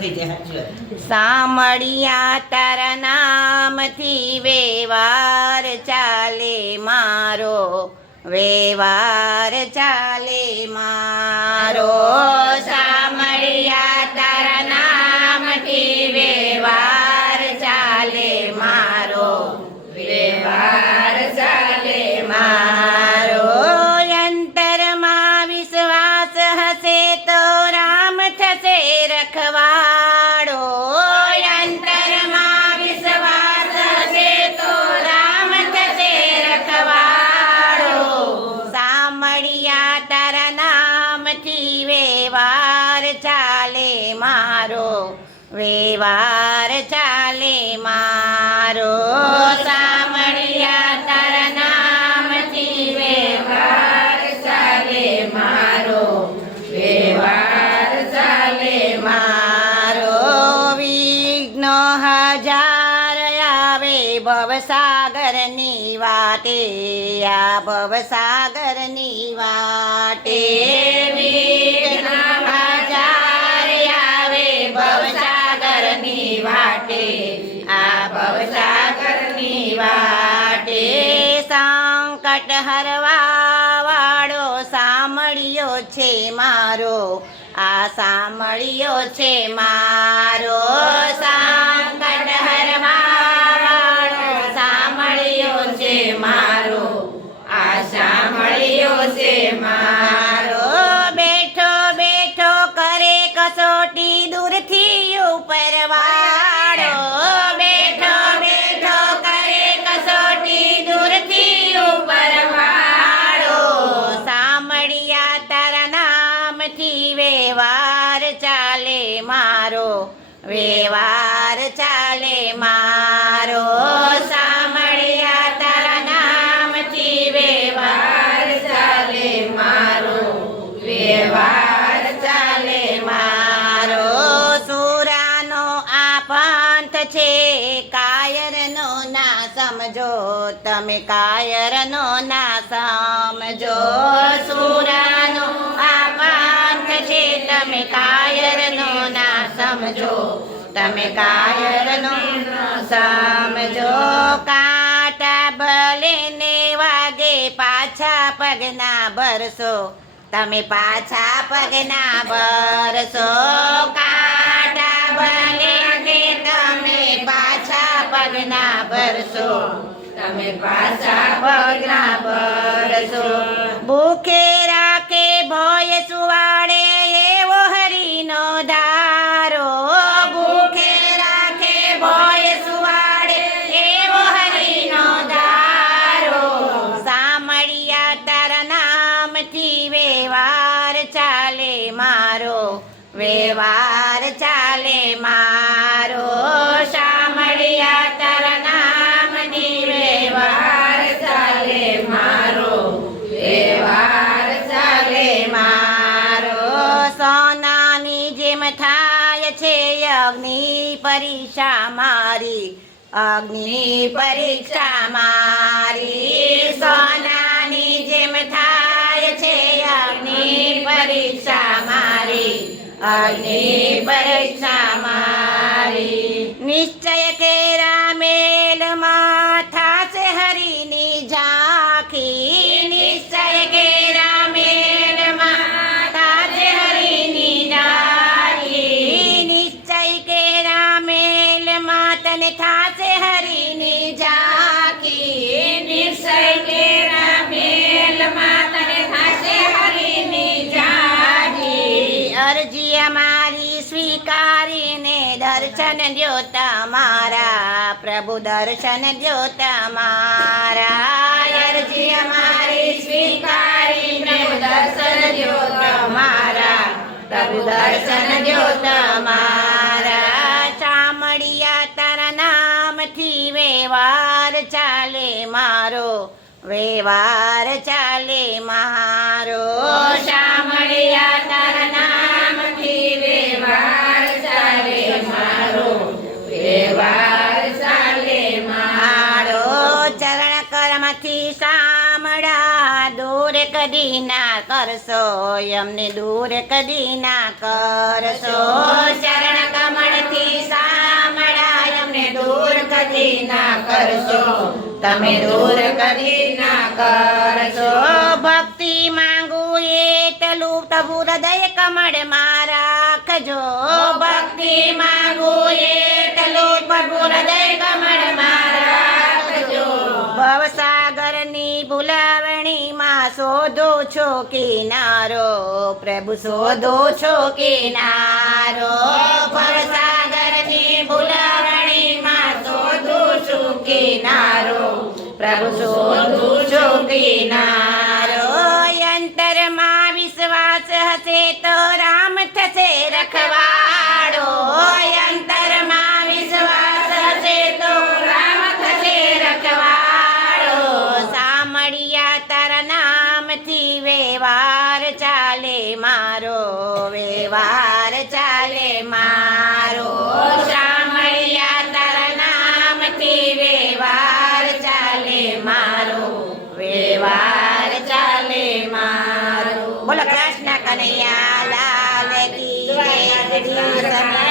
થઈ જાય. સાચી વાત. સામળિયા તારા નામથી વ્યવહાર ચાલે મારો, વ્યવહાર ચાલે મારો. સામળિયા તારા નામથી વ્યવહાર ચાલે મારો, વ્યવહાર ચાલે મારો. અંતરમાં વિશ્વાસ હશે તો રામ થશે રખવાડો. અંતરમાં વિશ્વાસ હશે તો રામ થશે રખવાડો. સામળિયા તારા નામથી વ્યવહાર ચાલે મારો, વ્યવહાર ચાલે મારો. સામળિયા તારા નામથી વ્યવહાર ચાલે મારો, વ્યવહાર ચાલે મારો. વિઘ્નો હજાર આવે ભવસાગરની વાટે, આ ભવસાગરની વાટે. વિઘ્ન હજાર આવે ભવસાગરની વાટે, આ ભવસાગરની વાટે. સંકટ હરવા વાળો સામળિયો છે મારો, આ સામળિયો છે મારો. સંકટ હરવા વાળો સામળિયો છે મારો, આ સામળિયો છે મારો. બેઠો બેઠો કરે કસોટી દૂરથી ઉપર વાળો, બેઠો બેઠો કરે કસોટી દૂરથી ઉપર વાળો. સામળિયા તારા નામથી વ્યવહાર ચાલે મારો, વ્યવહાર ચાલે મારો. સામળિયા તારા નામથી વ્યવહાર ચાલે મારો, વ્યવહાર ચાલે મારો. સુરાનો આ પંથ છે કાયરનો ના સમજો, તમે કાયરનો ના સમજો. સુરાનો આ પંથ છે તમે કાયરનો ના સમજો, તમે કાયરનો સમજો. કાંટા ભલે ને વાગે પાછા પગના ભરસો, તમે પાછા પગના ભરસો. કાંટા ભલે ને તમે પાછા પગના ભરસો, તમે પાછા પગના ભરસો. ભૂખે રાખે ભોય સુવાડે એવો હરિનો ધારો, ભૂખે રાખે ભોય સુવાડે એવો હરિનો ધારો. સામળિયા તારા નામથી વ્યવહાર ચાલે મારો, વ્યવહાર ચાલે મારો. સામળિયા તારા નામથી વ્યવહાર ચાલે મારો, વ્યવહાર ચાલે મારો. સોનાની જેમ થાય છે અગ્નિ પરીક્ષા મારી, અગ્નિ પરીક્ષા મારી. સોનાની જેમ થાય છે અગ્નિ પરીક્ષા મારી, અગ્નિ પરીક્ષા મારી. નિશ્ચય કેરા મેલમાં થાશે હરિની ઝાંખી, નિશ્ચય કેરા મેલમાં થાશે હરિની ઝાંખી. નિશ્ચય કેરા મેલમાં તને થાશે હરિની ઝાંખી, નિશ્ચય કેરા મેલમાં તને થાશે હરિની ઝાંખી. અરજી અમારી સ્વીકારીને દર્શન દ્યો તમારા, પ્રભુ દર્શન દ્યો તમારા. અરજી અમારી સ્વીકારીને દર્શન દ્યો તમારા, પ્રભુ દર્શન દ્યો તમારા. સામળિયા તારા નામથી વ્યવહાર ચાલે મારો, વ્યવહાર ચાલે મારો. સામળિયા તારા નામથી વ્યવહાર ચાલે મારો, વ્યવહાર ચાલે મારો. ચરણ કરમથી સામળા દૂર કદી ના કરશો, અમને દૂર કદી ના કરશો. ચરણ કમ કરી ના કરશો, તમે દૂર કરી ના કરશો. ભક્તિ માંગુ એટલું તબુ હૃદય કમળમાં રાખજો. ભક્તિ માંગુ એટલું પ્રભુ હૃદય કમળમાં રાખજો. ભવસાગરની ભૂલાવણીમાં શોધો છો કિનારો, પ્રભુ શોધો છો કિનારો. ભવસાગરની ભૂલાવણીમાં શોધું છું કિનારો, પ્રભુ શોધું છું કિનારો. અંતરમાં વિશ્વાસ હશે તો રામ થશે રખવાડો. અંતરમાં વિશ્વાસ હશે તો રામ થશે રખવાડો. સામળિયા તારા નામથી વ્યવહાર ચાલે મારો, વ્યવહાર ચાલે મારો. સામળિયા તારા નામથી વ્યવહાર ચાલે મારો, વ્યવહાર ચાલે મારો. બોલો કૃષ્ણ કનૈયા લાલ કી જય.